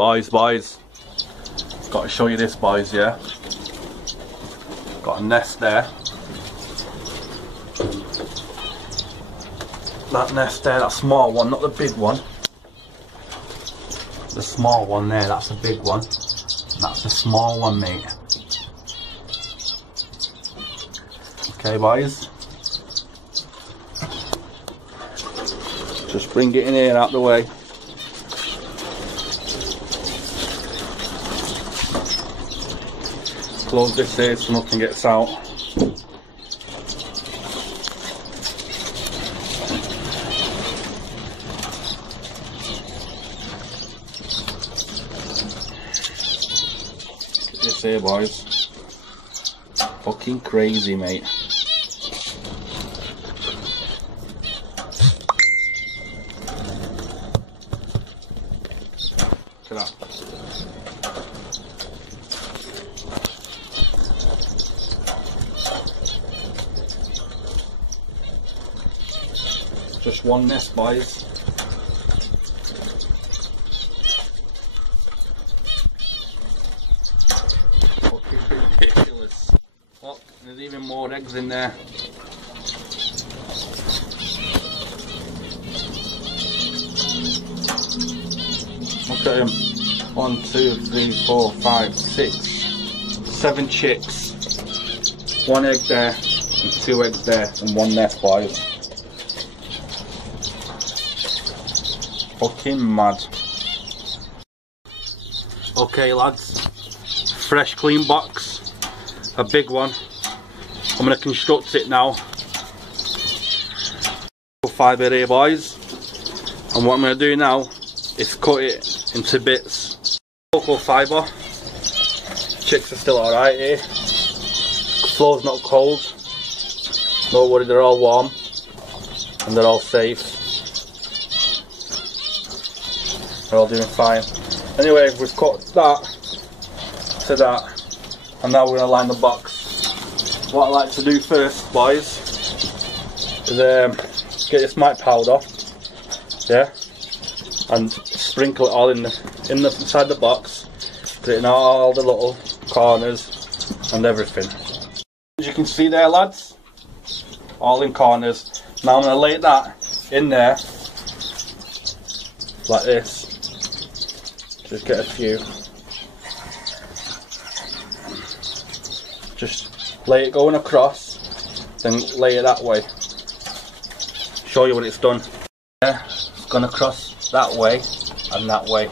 Boys, got to show you this, boys, yeah? Got a nest there. That nest there, that small one, not the big one. The small one there, that's the big one. That's the small one, mate. Okay, boys. Just bring it in here, out the way. Close this here so nothing gets out. This here, boys. Fucking crazy, mate. Look at that. Just one nest, boys. Fucking ridiculous. Look, there's even more eggs in there. Look at him. 1, 2, 3, 4, 5, 6, 7 chicks. 1 egg there, and 2 eggs there, and 1 nest, boys. Fucking mad. Okay, lads. Fresh, clean box. A big one. I'm going to construct it now. Fibre here, boys. And what I'm going to do now is cut it into bits. Cocoa fibre. Chicks are still alright here. Floor's not cold. Don't worry, they're all warm. And they're all safe. They're all doing fine. Anyway, we've cut that to that. And now we're going to line the box. What I like to do first, boys, is get this mite powder. Yeah? And sprinkle it all inside the box, put it in all the little corners and everything. As you can see there, lads, all in corners. Now I'm going to lay that in there like this. Just get a few. Just lay it going across, then lay it that way. Show you when it's done. Yeah, it's gone across that way and that way.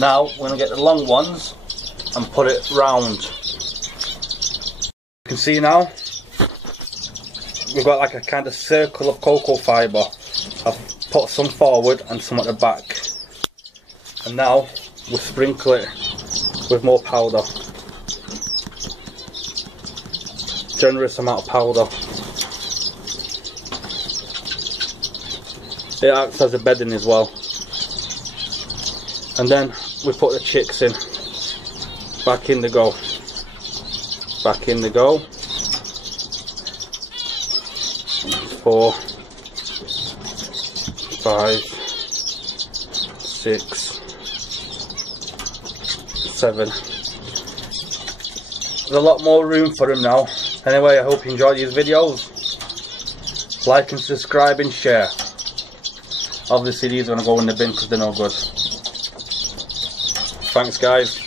Now we're going to get the long ones and put it round. You can see now we've got like a kind of circle of cocoa fibre. I've put some forward and some at the back. And now we'll sprinkle it with more powder. Generous amount of powder. It acts as a bedding as well. And then we put the chicks in. Back in the go. Back in the go. 4, 5, 6, 7. There's a lot more room for them now. Anyway, I hope you enjoyed these videos. Like and subscribe and share. Obviously these are going to go in the bin because they're no good. Thanks, guys.